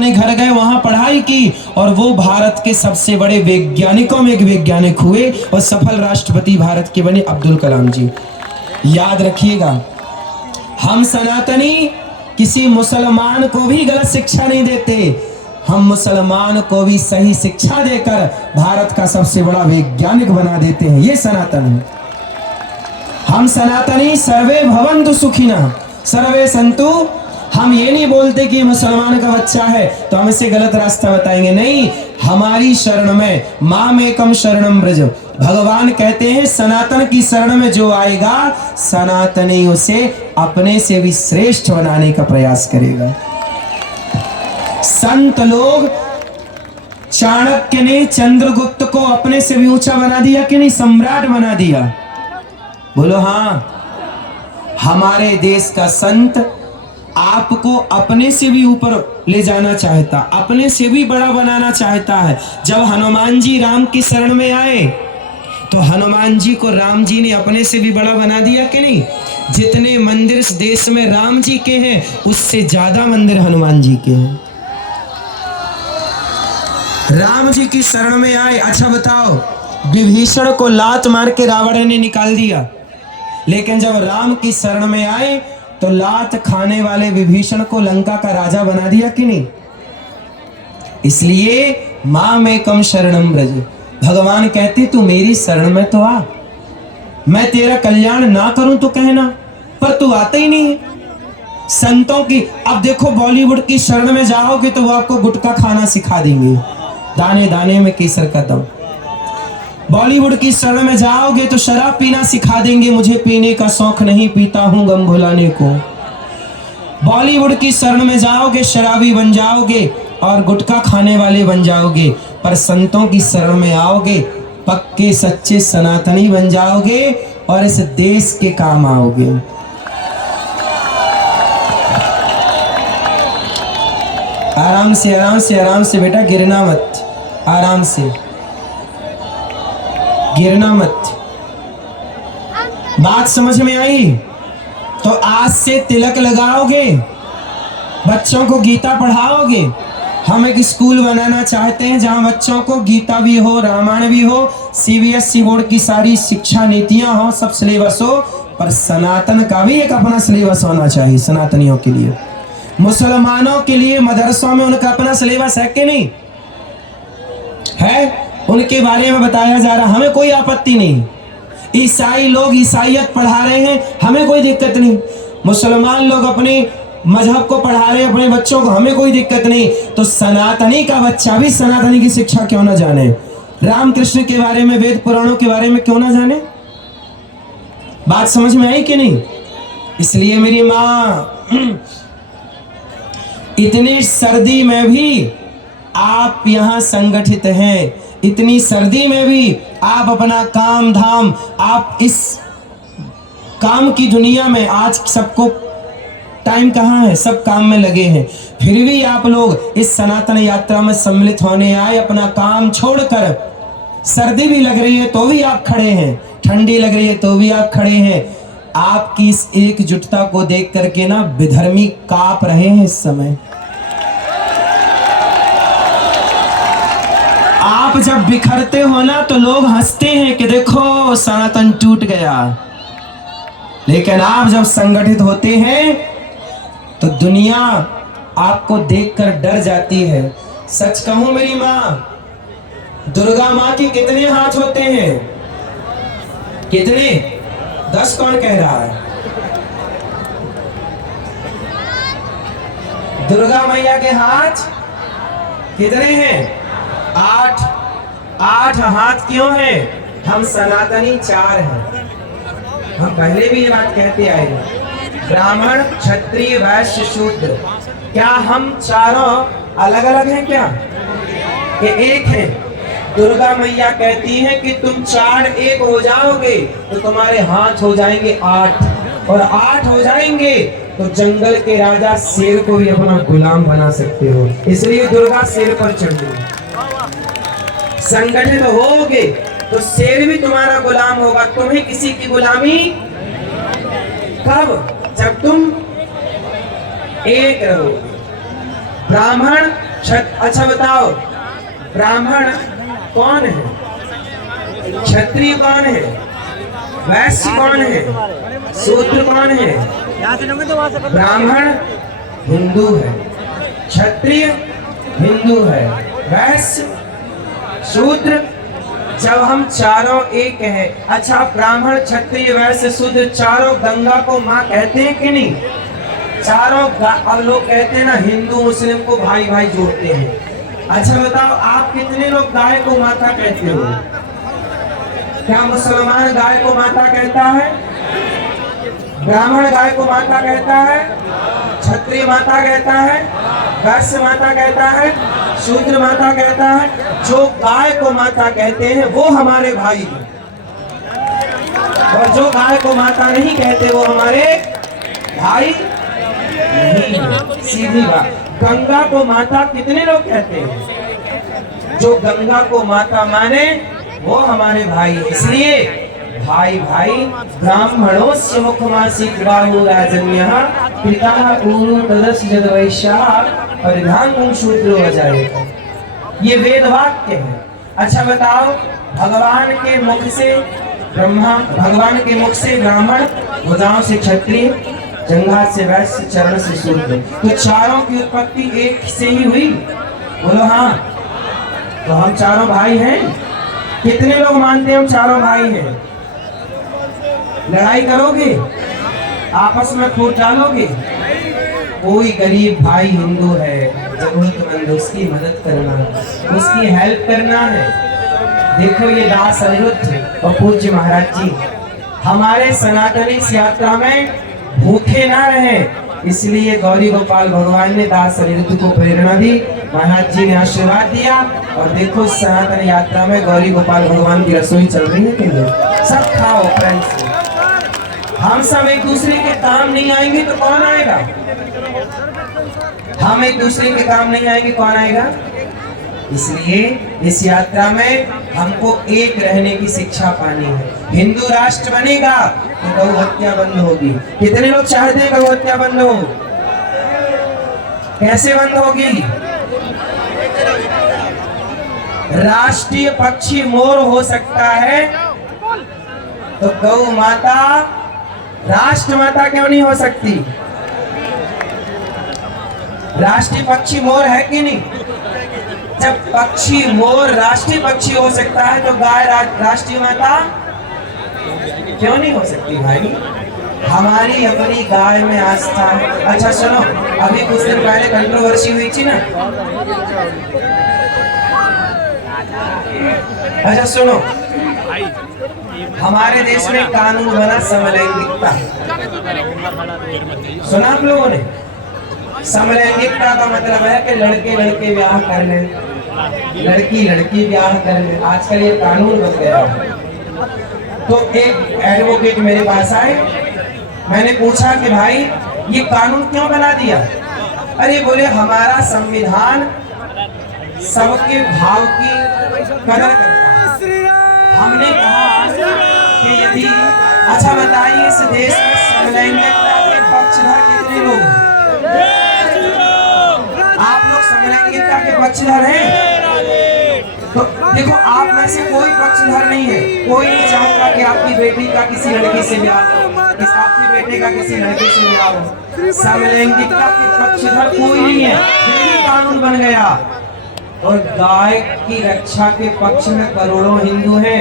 अपने घर गए, वहां पढ़ाई की और वो भारत के सबसे बड़े वैज्ञानिकों में एक वैज्ञानिक हुए और सफल राष्ट्रपति भारत के बने अब्दुल कलाम जी। याद रखिएगा, हम सनातनी किसी मुसलमान को भी गलत शिक्षा नहीं देते, हम मुसलमान को भी सही शिक्षा देकर भारत का सबसे बड़ा वैज्ञानिक बना देते हैं। ये सनातन है। हम सनातनी सर्वे भवन्तु सुखिनः सर्वे सन्तु। हम ये नहीं बोलते कि मुसलमान का बच्चा है तो हम इसे गलत रास्ता बताएंगे, नहीं। हमारी शरण में माम एकम शरणम व्रज, भगवान कहते हैं सनातन की शरण में जो आएगा सनातनी उसे अपने से भी श्रेष्ठ बनाने का प्रयास करेगा। संत लोग, चाणक्य ने चंद्रगुप्त को अपने से भी ऊंचा बना दिया कि नहीं, सम्राट बना दिया। बोलो हाँ। हमारे देश का संत आपको अपने से भी ऊपर ले जाना चाहता, अपने से भी बड़ा बनाना चाहता है। जब हनुमान जी राम की शरण में आए तो हनुमान जी को राम जी ने अपने से भी बड़ा बना दिया कि नहीं। जितने मंदिर इस देश में राम जी के हैं उससे ज्यादा मंदिर हनुमान जी के हैं। राम जी की शरण में आए। अच्छा बताओ, विभीषण को लात मार के रावण ने निकाल दिया, लेकिन जब राम की शरण में आए तो लात खाने वाले विभीषण को लंका का राजा बना दिया कि नहीं। इसलिए माम एकम शरणम व्रज, भगवान कहते तू मेरी शरण में तो आ, मैं तेरा कल्याण ना करूं तो कहना, पर तू आता ही नहीं है। संतों की, अब देखो बॉलीवुड की शरण में जाओगे तो वो आपको गुटखा खाना सिखा देंगे, दाने दाने में केसर का दम। बॉलीवुड की शरण में जाओगे तो शराब पीना सिखा देंगे, मुझे पीने का शौक नहीं, पीता हूं गम भुलाने को। बॉलीवुड की शरण में जाओगे शराबी बन जाओगे और गुटखा खाने वाले बन जाओगे, पर संतों की शरण में आओगे पक्के सच्चे सनातनी बन जाओगे और इस देश के काम आओगे। आराम से आराम से आराम से बेटा, गिरना मत, आराम से गिरना मत। बात समझ में आई? तो आज से तिलक लगाओगे, बच्चों को गीता पढ़ाओगे। हम एक स्कूल बनाना चाहते हैं जहां बच्चों को गीता भी हो, रामायण भी हो, सीबीएसई बोर्ड की सारी शिक्षा नीतियां हो, सब सिलेबस हो, पर सनातन का भी एक अपना सिलेबस होना चाहिए। सनातनियों के लिए, मुसलमानों के लिए मदरसों में उनका अपना सिलेबस है कि नहीं है, उनके बारे में बताया जा रहा, हमें कोई आपत्ति नहीं। ईसाई लोग ईसाइयत पढ़ा रहे हैं, हमें कोई दिक्कत नहीं। मुसलमान लोग अपने मजहब को पढ़ा रहे हैं अपने बच्चों को, हमें कोई दिक्कत नहीं। तो सनातनी का बच्चा भी सनातनी की शिक्षा क्यों ना जाने, रामकृष्ण के बारे में, वेद पुराणों के बारे में क्यों ना जाने। बात समझ में आई कि नहीं? इसलिए मेरी मां, इतनी सर्दी में भी आप यहां संगठित हैं, इतनी सर्दी में भी आप अपना काम धाम, आप इस काम की दुनिया में, आज सबको टाइम कहाँ है, सब काम में लगे हैं, फिर भी आप लोग इस सनातन यात्रा में सम्मिलित होने आए। अपना काम छोड़कर, सर्दी भी लग रही है तो भी आप खड़े हैं, ठंडी लग रही है तो भी आप खड़े हैं। आपकी इस एकजुटता को देख करके ना विधर्मी कांप रहे हैं इस समय। आप जब बिखरते हो ना तो लोग हंसते हैं कि देखो सनातन टूट गया, लेकिन आप जब संगठित होते हैं तो दुनिया आपको देखकर डर जाती है। सच कहूं मेरी मां, दुर्गा मां के कितने हाथ होते हैं? कितने? 10 कौन कह रहा है? दुर्गा मैया के हाथ कितने हैं? 8। 8 हाथ क्यों हैं? हम सनातनी 4 हैं। हम पहले भी ये बात कहते आए, ब्राह्मण क्षत्रिय वैश्य शूद्र। क्या हम चारों अलग अलग हैं क्या? ये एक है। दुर्गा मैया कहती है कि तुम 4 एक हो जाओगे तो तुम्हारे हाथ हो जाएंगे 8, और 8 हो जाएंगे तो जंगल के राजा शेर को भी अपना गुलाम बना सकते हो। इसलिए दुर्गा शेर पर चढ़ गई। संगठित होगे तो शेर भी तुम्हारा गुलाम होगा। तुम्हें किसी की गुलामी कब? जब तुम एक रहो। ब्राह्मण अच्छा बताओ, ब्राह्मण कौन है, क्षत्रिय कौन है, वैश्य कौन है, शूद्र कौन है? ब्राह्मण हिंदू है, क्षत्रिय हिंदू है, वैश्य शूद्र। जब हम चारों एक हैं, अच्छा ब्राह्मण क्षत्रिय वैश्य शूद्र चारों गंगा को माँ कहते हैं कि नहीं? चारों अब लोग कहते हैं ना हिंदू मुस्लिम को भाई भाई जोड़ते हैं। अच्छा बताओ, आप कितने लोग गाय को माता कहते हो? क्या मुसलमान गाय को माता कहता है? ब्राह्मण गाय को माता कहता है, क्षत्रिय माता कहता है, वैश्य माता कहता है, शूद्र माता कहता है। जो गाय को माता कहते हैं वो हमारे भाई हैं, और जो गाय को माता नहीं कहते वो हमारे भाई नहीं। सीधी बात। गंगा को माता कितने लोग कहते हैं? जो गंगा को माता माने वो हमारे भाई। इसलिए भाई भाई ब्राह्मणों से मुखमासी बाहु राजन्यः पिता ऊरु तदस जगवैश्याः परिधान शूद्रो अजायते। ये वेद वाक्य है। अच्छा बताओ, भगवान के मुख से ब्रह्मा, भगवान के मुख से ब्राह्मण, भुजाओं से क्षत्रिय, जंघा से वैश्य, चरण से शूद्र, तो चारों की उत्पत्ति एक से ही हुई। बोलो हाँ। तो हम चारों भाई हैं। कितने लोग मानते हैं हम चारों भाई हैं? लड़ाई करोगे? आपस में फूट डालोगे? कोई गरीब भाई हिंदू है, जरूरतमंद, उसकी मदद करना, उसकी हेल्प करना है। देखो ये दास अनिरुद्ध और पूज्य महाराज जी हमारे सनातनी इस यात्रा में भूखे ना रहे, इसलिए गौरी गोपाल भगवान ने दास अनिरुद्ध को प्रेरणा दी, महाराज जी ने आशीर्वाद दिया। और देखो सनातन यात्रा में गौरी गोपाल भगवान की रसोई चल रही है कि नहीं? सब खाओ फ्रेंड्स। हम सब एक दूसरे के काम नहीं आएंगे तो कौन आएगा? हम एक दूसरे के काम नहीं आएंगे, कौन आएगा? इसलिए इस यात्रा में हमको एक रहने की शिक्षा पानी है। हिंदू राष्ट्र बनेगा तो गौ हत्या बंद होगी। कितने लोग चाहते हैं गौ हत्या बंद हो? कैसे बंद होगी? राष्ट्रीय पक्षी मोर हो सकता है तो गौ माता राष्ट्र माता क्यों नहीं हो सकती? राष्ट्रीय पक्षी मोर है कि नहीं? जब पक्षी मोर राष्ट्रीय पक्षी हो सकता है तो गाय राष्ट्रीय माता क्यों नहीं हो सकती भाई? हमारी अपनी गाय में आस्था है। अच्छा सुनो, अभी कुछ दिन पहले कंट्रोवर्सी हुई थी ना। अच्छा सुनो, हमारे देश में कानून बना समलैंगिकता। सुना आप लोगों ने? समलैंगिकता का मतलब है कि लड़के लड़के ब्याह कर ले, लड़की लड़की ब्याह कर ले। आजकल ये कानून बन गया है। तो एक एडवोकेट मेरे पास आए, मैंने पूछा कि भाई ये कानून क्यों बना दिया? अरे बोले हमारा संविधान सबके भाव की कदर करता है। हमने कहा कि यदि, अच्छा बताइए इस देश में समलैंगिकता के पक्षधर कितने लोग हैं? आप लोग समलैंगिकता के पक्षधर हैं? तो देखो आप में से कोई पक्षधर नहीं है। कोई नहीं चाहता कि आपकी बेटी का किसी लड़की से ब्याह हो, आपके बेटे का किसी लड़के से ब्याह हो। समलैंगिकता के पक्षधर कोई नहीं है, फिर भी कानून बन गया। और गाय की रक्षा के पक्ष में करोड़ों हिंदू हैं।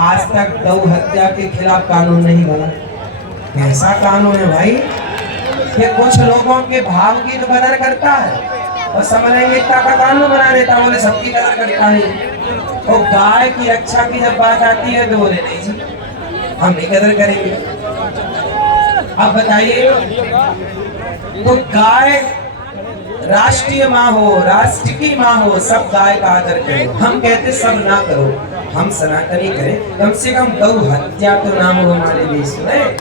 आज तक गौ हत्या के खिलाफ कानून नहीं बना। कैसा कानून है भाई कि कुछ लोगों के भाव की तो कदर करता है और समलैंगिकता का कानून बना देता, बोले सबकी कदर करता है। और गाय की रक्षा की जब बात आती है तो बोले नहीं जी हम नहीं कदर करेंगे। अब बताइए, तो गाय राष्ट्रीय माँ हो, राष्ट्र की माँ हो, सब गाय का आदर करें। हम कहते सब ना करो, हम सनातनी करें। कम से कम गौ हत्या तो नाम हो हमारे देश में।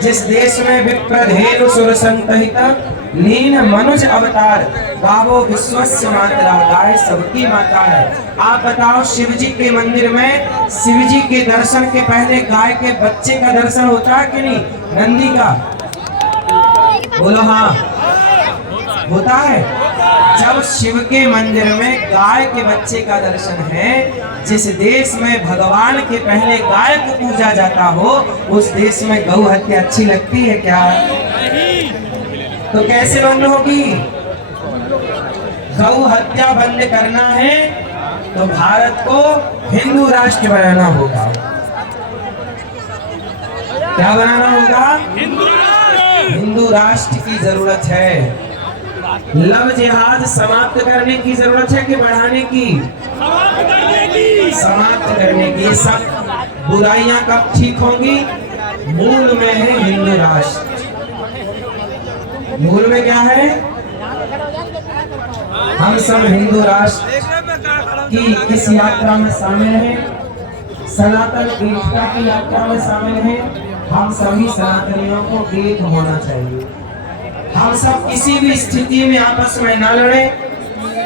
जिस देश में विप्रधेनु सुर संतहिता लीन मनुज अवतार गावो विश्वस्य मातरा, गाय सबकी माता है। आप बताओ शिव जी के मंदिर में शिव जी के दर्शन के पहले गाय के बच्चे का दर्शन होता है कि नहीं? नंदी का, बोलो हाँ होता है। जब शिव के मंदिर में गाय के बच्चे का दर्शन है, जिस देश में भगवान के पहले गाय को पूजा जाता हो, उस देश में गौ हत्या अच्छी लगती है क्या? तो कैसे बंद होगी? गौ हत्या बंद करना है तो भारत को हिंदू राष्ट्र बनाना होगा। क्या बनाना होगा? हिंदू राष्ट्र की जरूरत है। लव जिहाद समाप्त करने की जरूरत है कि बढ़ाने की? समाप्त करने की। ये सब बुराइयां कब ठीक होंगी? मूल में है हिंदू राष्ट्र। मूल में क्या है? हम सब हिंदू राष्ट्र की इस यात्रा में शामिल हैं, सनातन एकता की यात्रा में शामिल हैं। हम सभी सनातनियों को एक होना चाहिए। हम सब किसी भी स्थिति में आपस में न लड़े।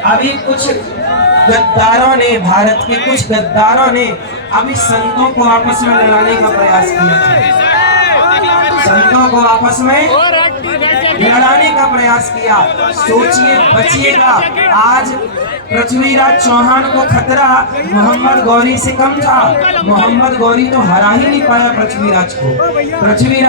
अभी कुछ गद्दारों ने, भारत के कुछ गद्दारों ने अभी संतों को आपस में लड़ाने का प्रयास किया था। संतों को आपस में लड़ाने का प्रयास किया। सोचिए, बचिएगा। आज पृथ्वीराज चौहान को खतरा मोहम्मद गौरी से कम था। मोहम्मद गौरी तो हरा ही नहीं पाया पृथ्वीराज को। पृथ्वीराज